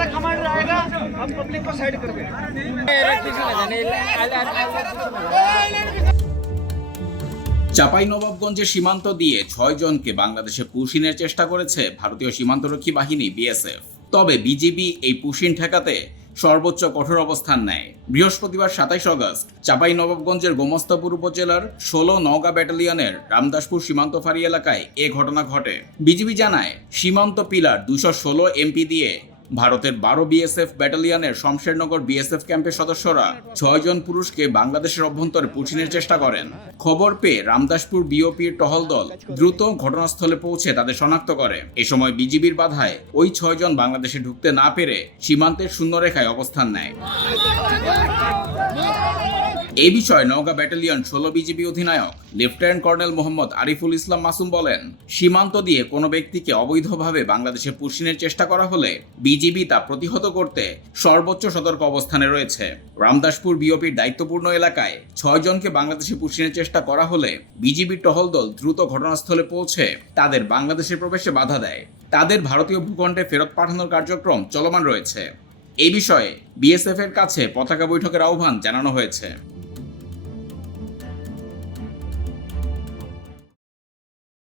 हमारा कमांडर आएगा, हम पब्लिक को साइड कर देंगे। চাঁপাইনবাবগঞ্জের সীমান্ত দিয়ে ৬ জনকে বাংলাদেশে পুশিনের চেষ্টা করেছে ভারতীয় সীমান্তরক্ষী বাহিনী বিএসএফ। তবে বিজিবি এই পুশিন ঠেকাতে সর্বোচ্চ কঠোর অবস্থান নেয়। বৃহস্পতিবার ২৭ আগস্ট চাঁপাইনবাবগঞ্জের গোমস্তাপুর উপজেলার ১৬ নওগাঁ ব্যাটালিয়নের রামদাসপুর সীমান্ত ফাঁড়ি এলাকায় এ ঘটনা ঘটে। বিজিবি জানায়, সীমান্ত পিলার ২১৬ এমপি দিয়ে ভারতের ১২ বিএসএফ ব্যাটালিয়নের শমশেরনগর বিএসএফ ক্যাম্পের সদস্যরা ৬ জন পুরুষকে বাংলাদেশের অভ্যন্তরে পুশিনের চেষ্টা করেন। খবর পেয়ে রামদাসপুর বিওপির টহল দল দ্রুত ঘটনাস্থলে পৌঁছে তাদের শনাক্ত করে। এ সময় বিজিবির বাধায় ওই ৬ জন বাংলাদেশে ঢুকতে না পেরে সীমান্তের শূন্যরেখায় অবস্থান নেয়। এই বিষয়ে নওগাঁ ব্যাটালিয়ন ১৬ বিজিবি অধিনায়ক লেফটেন্যান্ট কর্নেল মোহাম্মদ আরিফুল ইসলাম মাসুম বলেন, সীমান্ত দিয়ে কোনো ব্যক্তিকে অবৈধভাবে বাংলাদেশে পুশিনের চেষ্টা করা হলে বিজিবি তা প্রতিহত করতে সর্বোচ্চ সতর্ক অবস্থানে রয়েছে। রামদাসপুর বিওপির দায়িত্বপূর্ণ এলাকায় ৬ জনকে বাংলাদেশে পুশিনের চেষ্টা করা হলে বিজিবির টহল দল দ্রুত ঘটনাস্থলে পৌঁছে তাদের বাংলাদেশের প্রবেশে বাধা দেয়। তাদের ভারতীয় ভূখণ্ডে ফেরত পাঠানোর কার্যক্রম চলমান রয়েছে। এই বিষয়ে বিএসএফ এর কাছে পতাকা বৈঠকের আহ্বান জানানো হয়েছে।